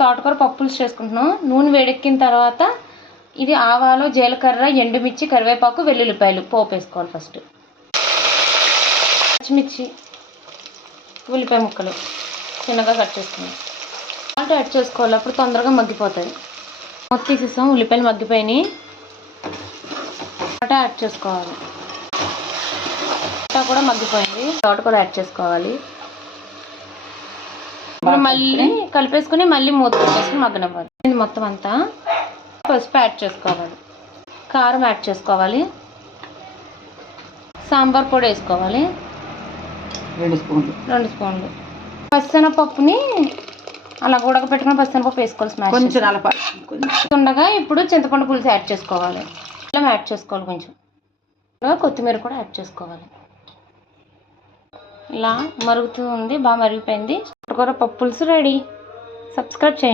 తోటకూర పప్పు పులుసు చేసుకుంటున్నాం. నూనె వేడెక్కిన తర్వాత ఇది ఆవాలు, జీలకర్ర, ఎండుమిర్చి, కరివేపాకు, వెల్లుల్లిపాయలు పోపు వేసుకోవాలి. ఫస్ట్ పచ్చిమిర్చి, ఉల్లిపాయ ముక్కలు చిన్నగా కట్ చేసుకున్నాం. సాల్ట్ యాడ్ చేసుకోవాలి, అప్పుడు తొందరగా మగ్గిపోతాయి. మొత్తం తీసేసాం. ఉల్లిపాయలు మగ్గిపోయినాయి. టమాటా యాడ్ చేసుకోవాలి. టమాటా కూడా మగ్గిపోయింది. తోటకూర యాడ్ చేసుకోవాలి. ఇప్పుడు మళ్ళీ కలిపేసుకుని మళ్ళీ మూత పెట్టేసుకుని మగ్గనివ్వాలి. ఇది మొత్తం అంతా పసుపు యాడ్ చేసుకోవాలి. కారం యాడ్ చేసుకోవాలి. సాంబార్ పొడి వేసుకోవాలి 2 స్పూన్లు. 2 స్పూన్లు. పచ్చిశనగపప్పుని అలా ఉడకపెట్టుకుని పచ్చిశనగపప్పు వేసుకోవాలి. స్మాష్ కొంచెం ఉండగా ఇప్పుడు చింతపండు పులుసు యాడ్ చేసుకోవాలి. అల్లం యాడ్ చేసుకోవాలి. కొంచెం కొత్తిమీర కూడా యాడ్ చేసుకోవాలి. ఇలా మరుగుతూ ఉంది. బాగా మరిగిపోయింది. తోటకూర పప్పు పులుసు రెడీ. సబ్స్క్రైబ్ చేయండి.